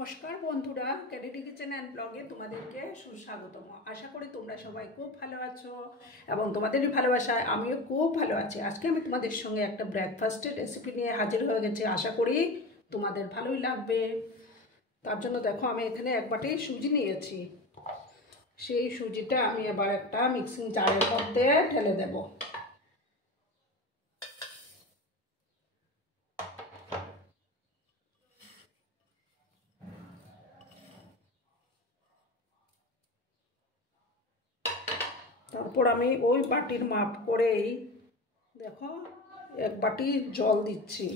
নমস্কার বন্ধুরা, ক্যাডেটি kitchen and ব্লগে তোমাদেরকে সুস্বাগতম। আশা করি তোমরা সবাই খুব ভালো আছো এবং তোমাদেরই ভালোবাসায় আমিও খুব ভালো আছি। আজকে আমি তোমাদের সঙ্গে একটা ব্রেকফাস্টের রেসিপি নিয়ে হাজির হয়ে গেছি। আশা করি তোমাদের ভালোই লাগবে। তার জন্য দেখো, আমি এখানে এক বাটি সুজি নিয়েছি। সেই সুজিটা আমি এবার একটা মিক্সিং জারের মধ্যে ঢেলে দেবো। তারপর আমি ওই বাটির মাপ করেই দেখো এক বাটি জল দিচ্ছি।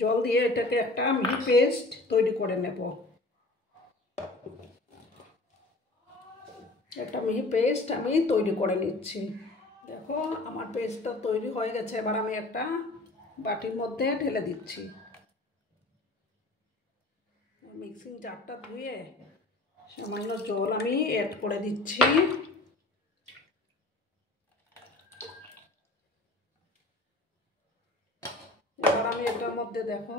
জল দিয়ে এটাকে একটা মিহি পেস্ট তৈরি করে নেব। একটা মিহি পেস্ট আমি তৈরি করে নিচ্ছি। দেখো আমার পেস্টটা তৈরি হয়ে গেছে। এবার আমি একটা বাটির মধ্যে ঢেলে দিচ্ছি। মিক্সিং জারটা ধুয়ে সামান্য জল আমি অ্যাড করে দিচ্ছি। এবার আমি এটার মধ্যে দেখো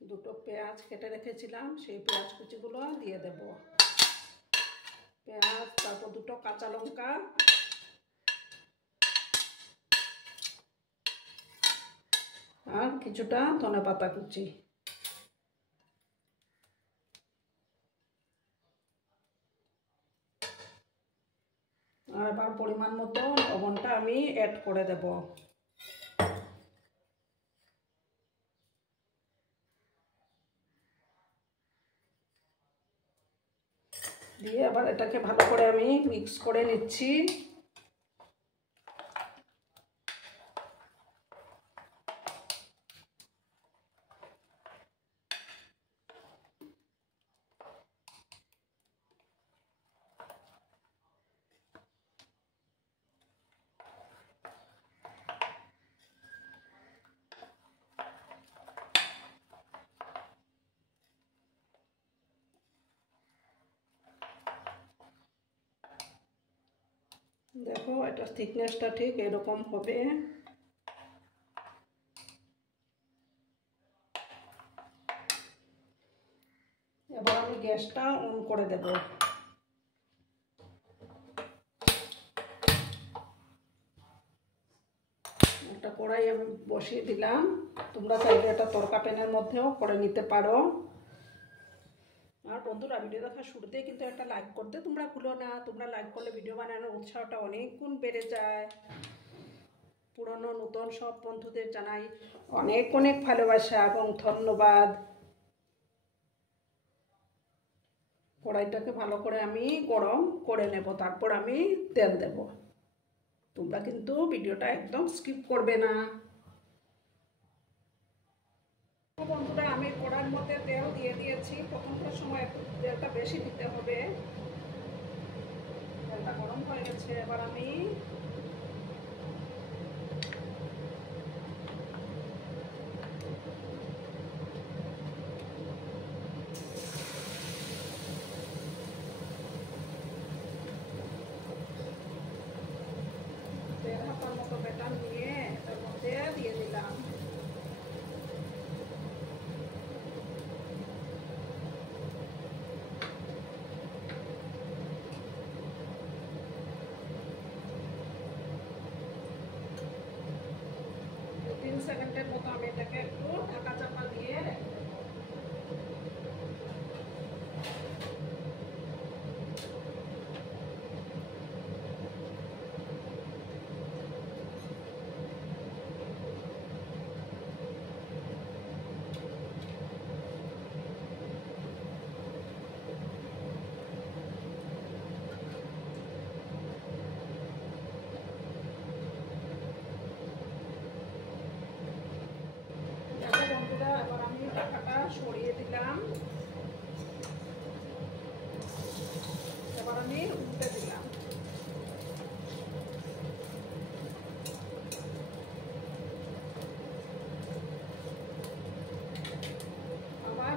দুটো পেঁয়াজ কেটে রেখেছিলাম, সেই পেঁয়াজ কুচিগুলো দিয়ে দেব। পেঁয়াজ, তারপর দুটো কাঁচা লঙ্কা, আর কিছুটা ধনেপাতা কুচি। আর এবার পরিমাণ মতো লবণটা আমি অ্যাড করে দেব। দিয়ে আবার এটাকে ভালো করে আমি মিক্স করে নিচ্ছি। দেখো এটার থিকনেসটা ঠিক এরকম হবে। এবার আমি গ্যাসটা অন করে দেব। একটা কড়াই আমি বসিয়ে দিলাম। তোমরা চাইলে এটা তড়কা প্যানের মধ্যেও করে নিতে পারো। আর বন্ধুরা, ভিডিও দেখার শুরুতেই কিন্তু একটা লাইক করতে তোমরা ভুলো না। তোমরা লাইক করলে ভিডিও বানানোর উৎসাহটা অনেক গুণ বেড়ে যায়। পুরনো নতুন সব বন্ধুদের জানাই অনেক অনেক ভালোবাসা এবং ধন্যবাদ। কড়াইটাকে ভালো করে আমি গরম করে নেব, তারপর আমি তেল দেব। তোমরা কিন্তু ভিডিওটা একদম স্কিপ করবে না। বন্ধুরা, আমি কড়াইয়ের মধ্যে তেল দিয়ে দিয়েছি। প্রথমটার সময় একটু তেলটা বেশি দিতে হবে। তেলটা গরম হয়ে গেছে। এবার আমি দেড় হাতার মতো বেটার নিয়ে এটার মধ্যে দিয়ে দিলাম। তিন সেকেন্ডের মতো আমি এটাকে একটু ঢাকা চাপা দিয়ে রেখে দেবো। বন্ধুরা, এবার আমি ঢাকাটা সরিয়ে দিলাম। এবার আমি উল্টে দিলাম। আবার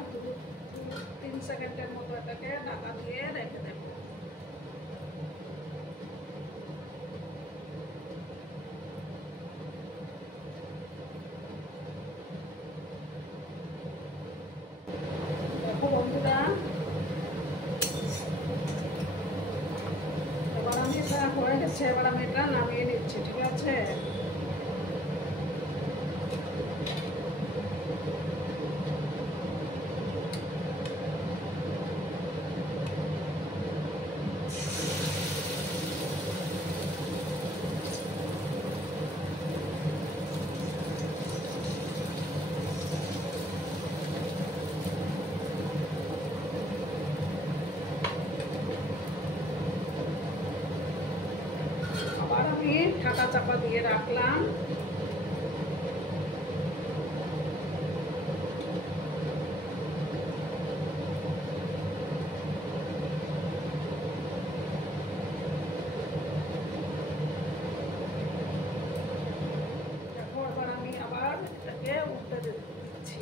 3 সেকেন্ডের মতো এটাকে ঢাকা দিয়ে রেখে দেব। গেছে, এবার আমি এটা নামিয়ে নিচ্ছি। ঠিক আছে, আবার আমি ঢাকা চাপা দিয়ে রাখলাম। দেখো, এবার আমি আবার এটাকে উল্টে দিচ্ছি।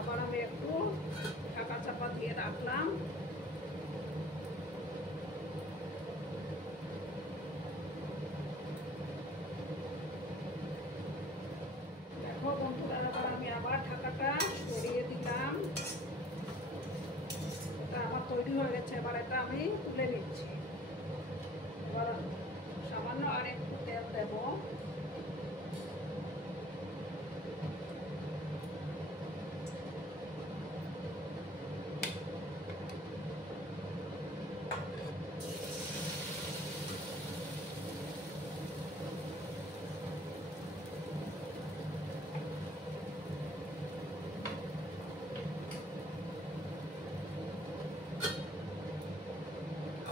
আবার আমি একটু ঢাকা চাপা দিয়ে রাখলাম। দেখো বন্ধুরা, এবার আমি আবার ঢাকাটা সরিয়ে দিলাম। এটা আমার তৈরি হয়ে গেছে, এবার এটা আমি তুলে নিচ্ছি। এবার সামান্য আর একটু তেল দেবো।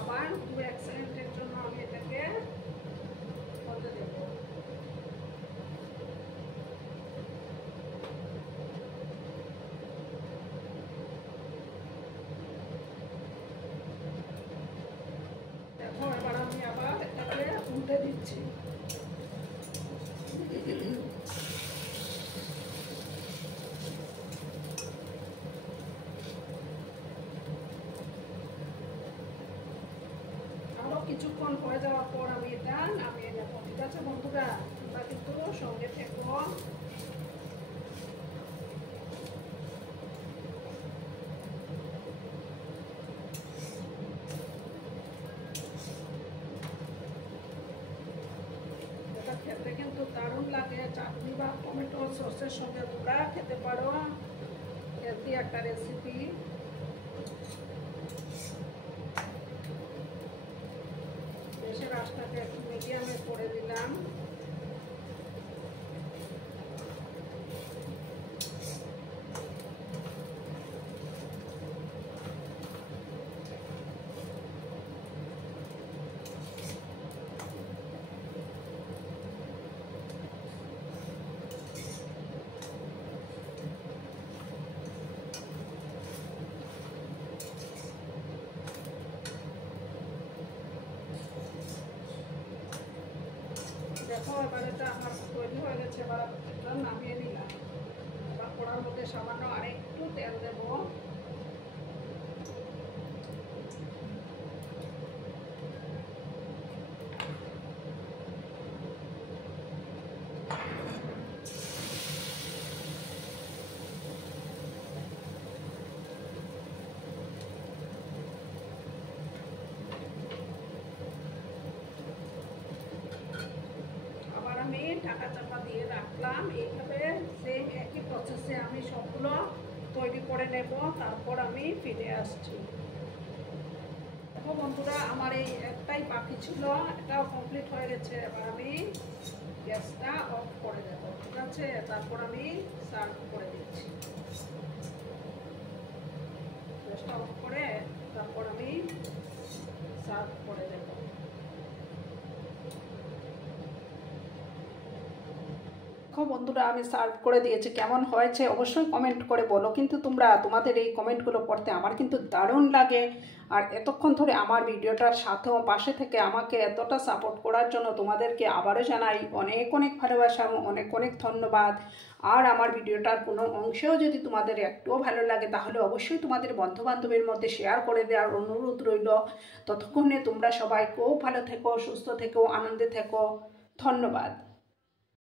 আবার 2-1 সেকেন্ডের জন্য আমি এটাকে হতে দেব। দেখো, এবার আমি আবার এটাকে উল্টে দিচ্ছি। আরো কিছুক্ষণ হয়ে যাওয়ার পর আমি এটা নামিয়ে নেব। ঠিক আছে বন্ধুরা, তোমরা কিন্তু সঙ্গে থেকো। এটা খেতে কিন্তু দারুণ লাগে, চাটনি বা টমেটো সসের সঙ্গে তোমরা খেতে পারো। হেলদি একটা রেসিপি। গ্যাসের আঁচটাকে একটু মিডিয়ামে করে দিলাম। দেখো, এবার এটা আমার তৈরি হয়ে গেছে। এবার এটা নামিয়ে নিলাম। এবার কড়ার মধ্যে সামান্য আর একটু তেল দেবো। আবার আমি ঢাকা চাপা দিয়ে রাখলাম। এইভাবে সেম একই প্রসেসে আমি সবগুলো তৈরি করে নেব, তারপর আমি ফিরে আসছি। দেখো বন্ধুরা, আমার এই একটাই বাকি ছিল, এটাও কমপ্লিট হয়ে গেছে। এবার আমি গ্যাসটা অফ করে দেবো। ঠিক আছে, তারপর আমি সার্ভ করে দিচ্ছি। গ্যাসটা অফ করে তারপর আমি সার্ভ করে দেবো। দেখো বন্ধুরা, আমি সার্ভ করে দিয়েছি। কেমন হয়েছে অবশ্যই কমেন্ট করে বলো। কিন্তু তোমরা তোমাদের এই কমেন্টগুলো পড়তে আমার কিন্তু দারুণ লাগে। আর এতক্ষণ ধরে আমার ভিডিওটার সাথেও পাশে থেকে আমাকে এতটা সাপোর্ট করার জন্য তোমাদেরকে আবারও জানাই অনেক অনেক ভালোবাসা, অনেক অনেক ধন্যবাদ। আর আমার ভিডিওটার কোনো অংশেও যদি তোমাদের একটুও ভালো লাগে তাহলে অবশ্যই তোমাদের বন্ধুবান্ধবের মধ্যে শেয়ার করে দেওয়ার অনুরোধ রইল। ততক্ষণে তোমরা সবাই খুব ভালো থেকো, সুস্থ থেকো, আনন্দে থেকো। ধন্যবাদ।